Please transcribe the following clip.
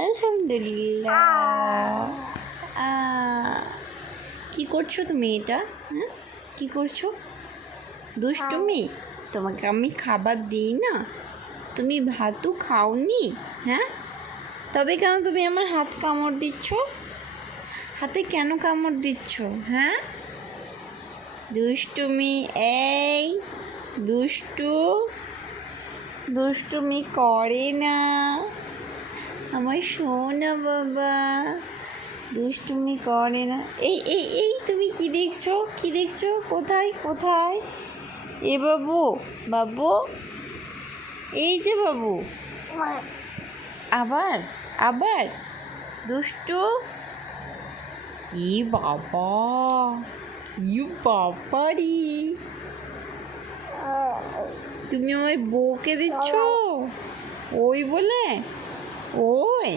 আলহামদুলিল্লাহ। কি করছো তুমি এটা? হ্যাঁ, কি করছো? দুষ্টুমি? তোমাকে আমি খাবার দিই না? তুমি ভাতও খাওনি? হ্যাঁ, তবে কেন তুমি আমার হাত কামড় দিচ্ছ? হাতে কেন কামড় দিচ্ছ? হ্যাঁ, দুষ্টুমি। এই দুষ্টুমি করে না আমার সোনা বাবা, দুষ্টুমি করে না। এই এই এই তুমি কি দেখছো? কি দেখছো? কোথায় কোথায়? এ বাবু, বাবু, এই যে বাবু, আবার আবার দুষ্টু। ই বাবা, ই বাবারি, তুমি আমায় বকে দিচ্ছ ওই বলে? ওই